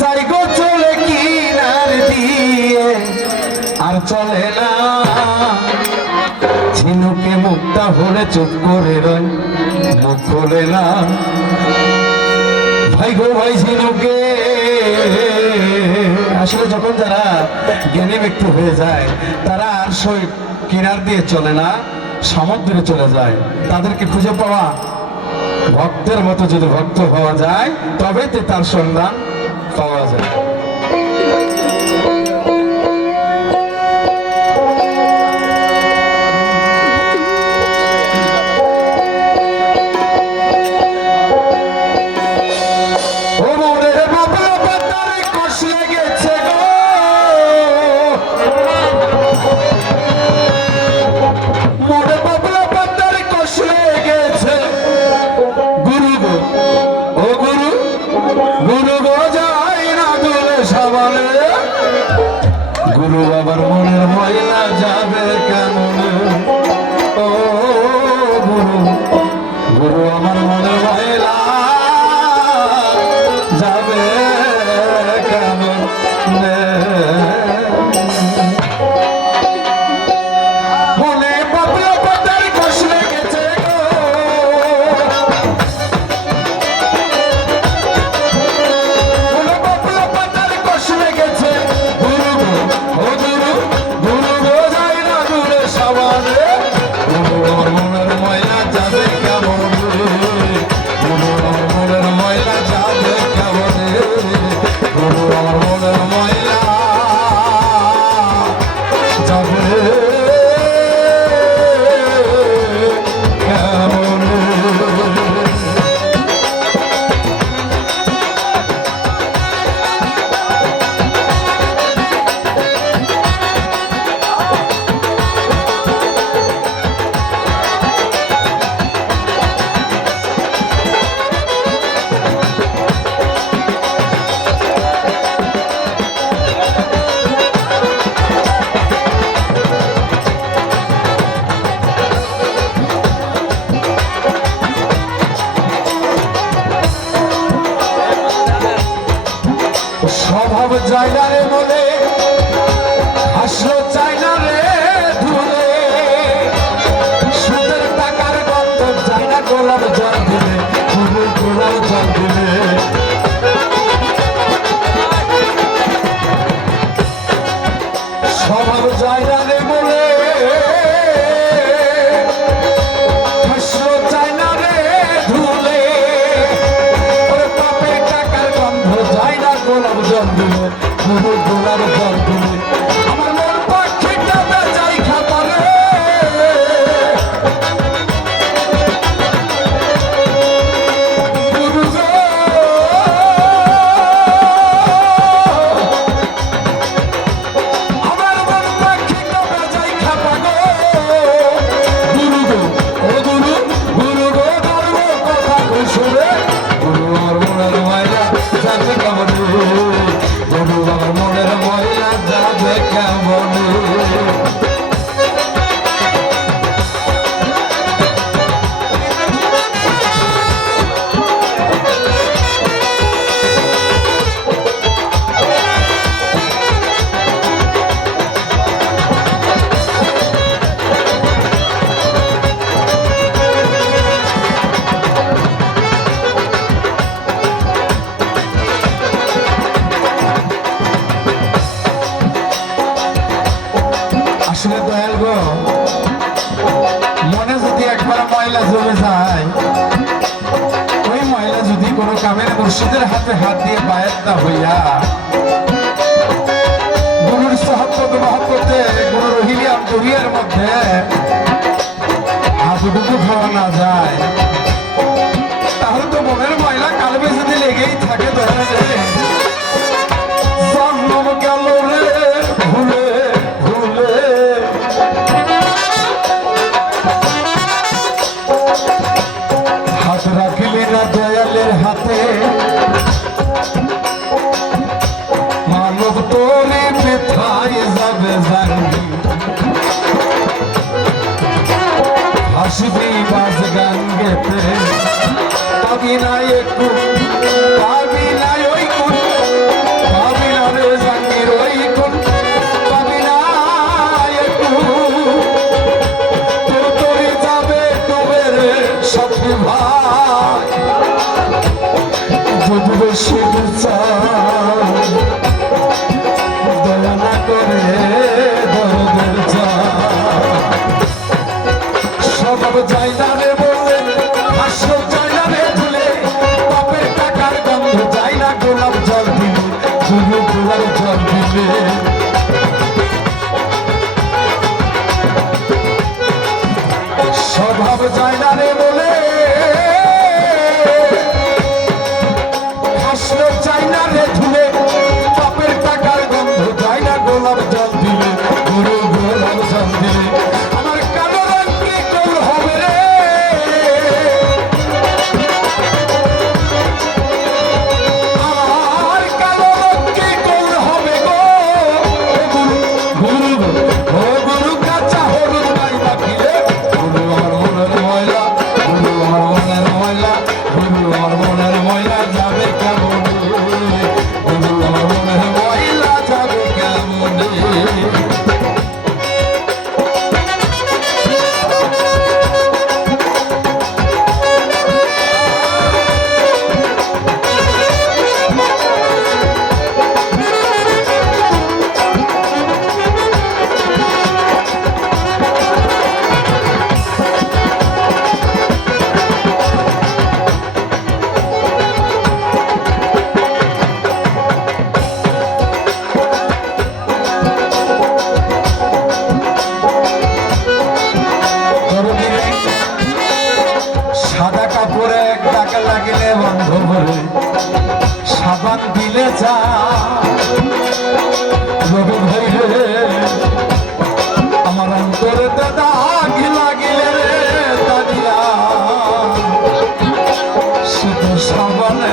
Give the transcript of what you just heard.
যাই গো চলে কিনার দিয়ে আর চলে না ঝিনুকে মুখটা হলে চুপ করে রয় মুখ খোলে না ভাই গো ভাই ঝিনুকে আসলে যখন যারা জ্ঞানী ব্যক্তি হয়ে যায় তারা আর সই কিনার দিয়ে চলে না সমুদ্রে চলে যায় তাদেরকে খুঁজে পাওয়া ভক্তের মতো যদি ভক্ত হওয়া যায় তবে তার সন্ধান পাওয়া যায় গুরু বাবার মনের ময়লা যাবে কেমন ও গুরু গুরু আমার মনের ময়লা যাবে কেমন মনে বাবলা পাতার কষ লেগেছে মনে বাবলা পাতার কষ লেগেছে স্বভাব জায়গা রে বলে হাসলো চাইনা রে ধুলে সুদের টাকার গন্ধ চাইনা গোলাপ জল দিলে ফুলের গোলাপ জল দিলে স্বভাব জায়গা রে বলে হাসলো চাইনা রে ধুলে পাপের টাকার গন্ধ চাইনা গোলাপ জল দিলে ফুলের গোলাপ জল দিলে আমার মন পাখিটা বেজাই খাবারে গুরু গো আমার মন পাখিটা বেজাই খাবা গো গুরু গো ও গুরু গুরু গো ধর্ম কথা কই শুনে গুরু আমার মনের মায়া যাবে কেমন গুরু আমার মনের ময়লা যাবে কেমন আসলে দয়াল গো মনে যদি একবার ময়লা জমে যায় ওই ময়লা যদি কোনো কামের মুর্শিদের হাতে হাত দিয়ে বায়াত হইয়া গুরুর সহবত মহব্বতে গুরু রহিলিয়া দরিয়ার মধ্যে হাতটুকু খাওয়া না যায় তাহলে তো মনের ময়লা কালবে যদি লেগেই থাকে দয়াল রে জন্ম গেল রে ভুলে হাত রাখিলি না দয়ালের হাতে মানব তোরে পেথায় যাবে জানি হাসবি বাজ গান গেতে পাবি না একটু পাবি না ওই দয়া না করে দরদের স্বভাব যায় না রে বলে হাস্য যায় না রে ধুলে বাপের টাকার গন্ধ যায় না গোলাপ জল দিলে শুধু গোলাপ জল দিলে স্বভাব যায় না রে বলে হাসলো চাই না রে ধুলে বাপের টাকার গন্ধ যায় না গোলাপ জল দিলে গরু গোলাপ জল দিলে আমার কালো রঙ কি কোল হবে রে আমার কালো রঙ কি কোল হবে গো গুরু গুরু ও গুরু কাঁচা হলুদ নাই রাখিলে গুরু আমার মনের ময়লা গুরু আমার মনের ময়লা গুরু আমার মনের ময়লা যাবে কেমন গুরু আমার মনের ময়লা যাবে কেমন সাদা কাপড়ে এক টাকা লাগিলে বন্ধ করে সাবান দিলে যা রবি ভাই রে আমার অন্তরে দাগ লাগিলে রে দাদিয়া শুধু সাবানে